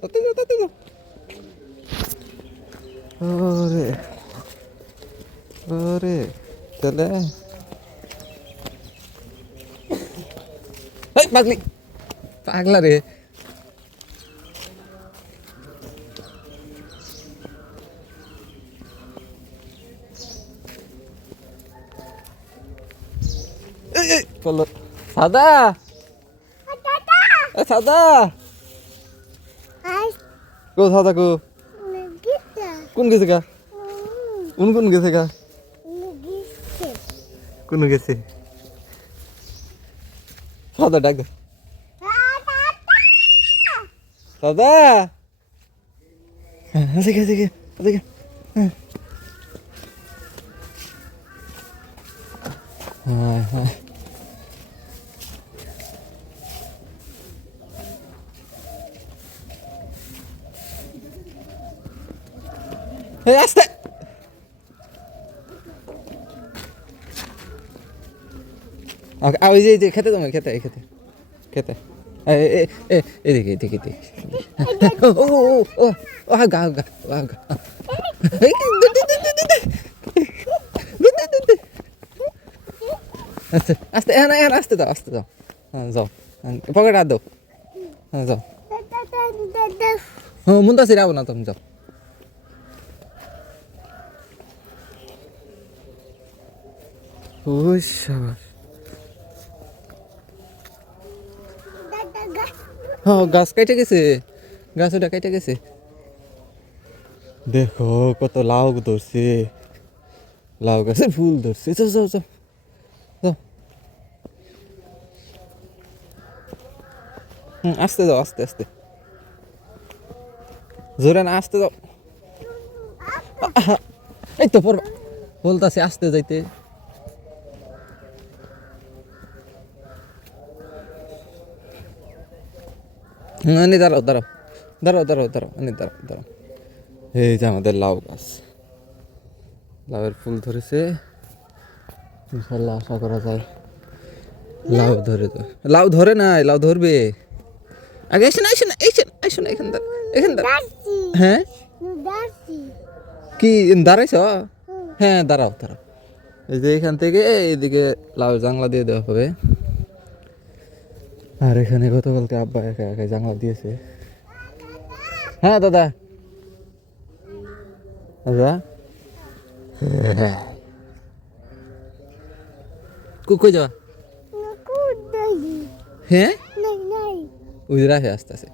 তাতে যাও, তাতে যাও। ওরে ওরে চলে পাগলি, পাগলা রে। পড়লো। সাদা, সাদা কো, সাদা কো, কোন গেছে গা, কোন গেছে গা, কোন গেছে? সাদা ডাক দে, সাদা দেখে দেখে দেখে। হ্যাঁ হ্যাঁ আস্তে। ওই যে খেতে, তোমার খেতে, খেতে খেতে এদিকে এদিকে এদিকে। ও ও ও ও গা গা গা। আস্তে আস্তে, হ্যাঁ হ্যাঁ আস্তে দাও, আস্তে দাও। হ্যাঁ যাও, পকেট হাত দাও। হ্যাঁ যাও। হ্যাঁ মুন্তাসির আবো না তুমি, যাও। ওই শাবাশ। হ্যাঁ গাছ কেটে গেছে, গাছ ওটা কেটে গেছে। দেখো কত লাউ ধরছে, লাউ গাছে ফুল ধরছে। যাও যাও যাও যাও। আস্তে যাও, আস্তে আস্তে, জোরে না, আস্তে যাও। এই তো পড়বা, বলতাছে আস্তে যাইতে। এনে দাঁড়াও দাঁড়াও দাঁড়াও দাঁড়াও দাঁড়াও, এনে দাঁড়াও দাঁড়াও। এই যে আমাদের লাউ গাছ, লাউয়ের ফুল ধরেছে। ইনশাল্লাহ আশা করা যায় লাউ ধরে। তো লাউ ধরে নাই, লাউ ধরবে। আগে এসে না, এসে না, এসে না, এসে না, এখান দাঁড়া, এখান দাঁড়া। হ্যাঁ কি দাঁড়াইছ? হ্যাঁ দাঁড়াও দাঁড়াও। এই যে এখান থেকে এইদিকে লাউ জাংলা দিয়ে দেওয়া হবে। আর এখানে গতকালকে আব্বা একা একা জাংলা দিয়েছে। হ্যাঁ দাদা, দাদা কই যাওয়া? হ্যাঁ ওই রাখে আস্তে আস্তে।